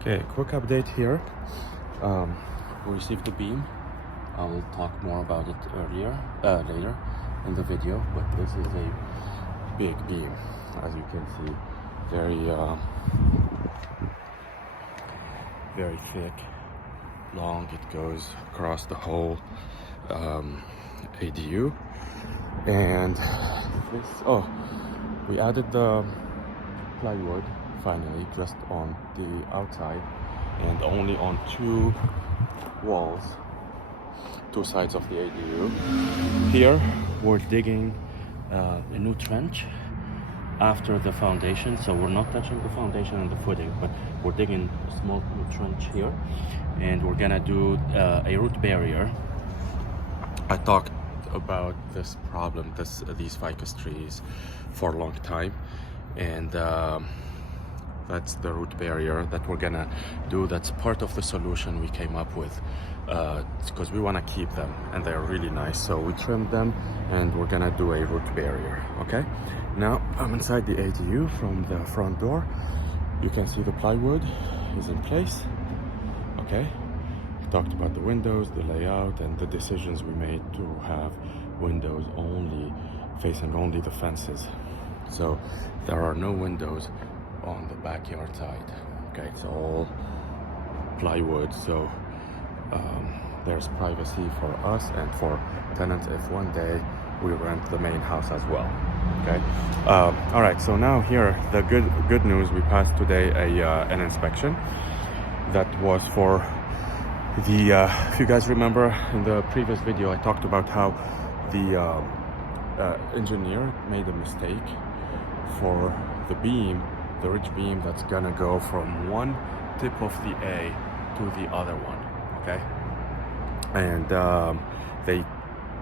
Okay, quick update here. We received the beam. I will talk more about it later in the video, but this is a big beam, as you can see. Very thick, long. It goes across the whole ADU. And we added the plywood finally just on the outside and only on two walls, two sides of the ADU. Here we're digging a new trench after the foundation, so we're not touching the foundation and the footing, but we're digging a small new trench here, and we're gonna do a root barrier. I talked about this problem, these ficus trees, for a long time, and that's the root barrier that we're gonna do. That's part of the solution we came up with, because we want to keep them and they're really nice. So we trimmed them and we're gonna do a root barrier. Okay, now I'm inside the ADU. From the front door you can see the plywood is in place. Okay, we talked about the windows, the layout, and the decisions we made to have windows only facing only the fences. So there are no windows on the backyard side. Okay, it's all plywood, so there's privacy for us and for tenants if one day we rent the main house as well. Okay, all right, so now here the good news, we passed today an inspection that was for the if you guys remember in the previous video I talked about how the engineer made a mistake for the beam, the ridge beam that's gonna go from one tip of the A to the other one. Okay, and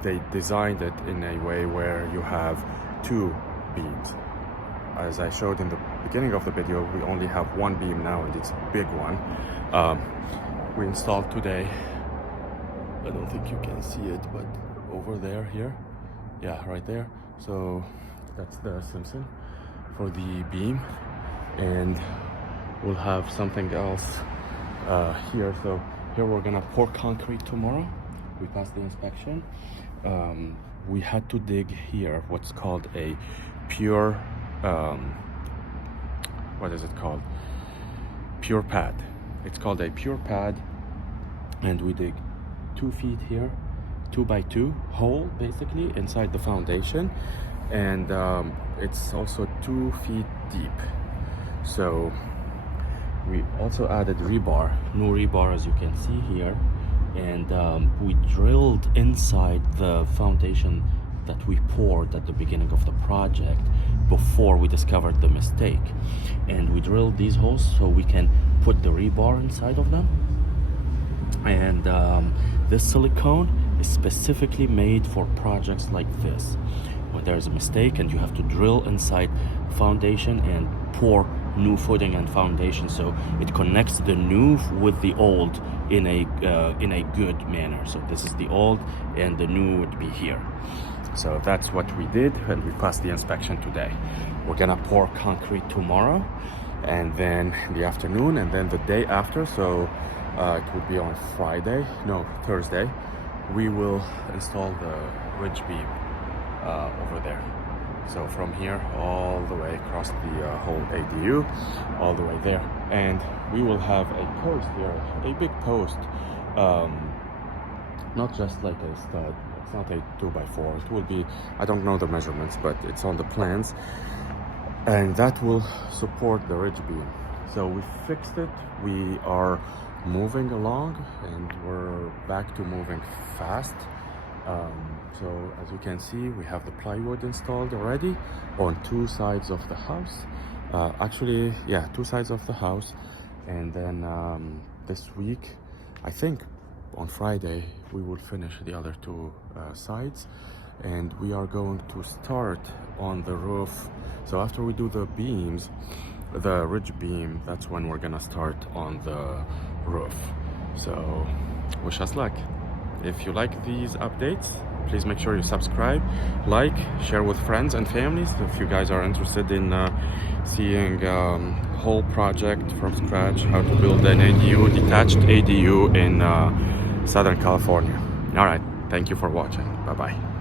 they designed it in a way where you have two beams. As I showed in the beginning of the video, we only have one beam now, and it's a big one. We installed today, I don't think you can see it, but over there, here, yeah, right there. So that's the Simpson for the beam, and we'll have something else here. So here we're gonna pour concrete tomorrow. We passed the inspection. We had to dig here what's called a pure what is it called? Pure pad. It's called a pure pad, and we dig 2 feet here, 2 by 2 hole basically inside the foundation, and it's also 2 feet deep. So we also added rebar, new rebar, as you can see here, and we drilled inside the foundation that we poured at the beginning of the project before we discovered the mistake, and we drilled these holes so we can put the rebar inside of them. And this silicone is specifically made for projects like this, when there's a mistake and you have to drill inside foundation and pour new footing and foundation, so it connects the new with the old in a good manner. So this is the old and the new would be here. So that's what we did, and we passed the inspection today. We're gonna pour concrete tomorrow, and then in the afternoon, and then the day after, so it would be on Thursday, we will install the ridge beam over there. So from here all the way across the whole ADU, all the way there, and we will have a post here, a big post, not just like a stud. It's not a 2x4. It will be, I don't know the measurements, but it's on the plans, and that will support the ridge beam. So we fixed it. We are moving along, and we're back to moving fast. So as you can see, we have the plywood installed already on 2 sides of the house. Actually, yeah, 2 sides of the house. And then this week, I think on Friday, we will finish the other 2 sides, and we are going to start on the roof. So after we do the beams, the ridge beam, that's when we're gonna start on the roof. So wish us luck. If you like these updates, please make sure you subscribe, like, share with friends and families if you guys are interested in seeing whole project from scratch, how to build an ADU, detached ADU in Southern California. All right, thank you for watching. Bye bye.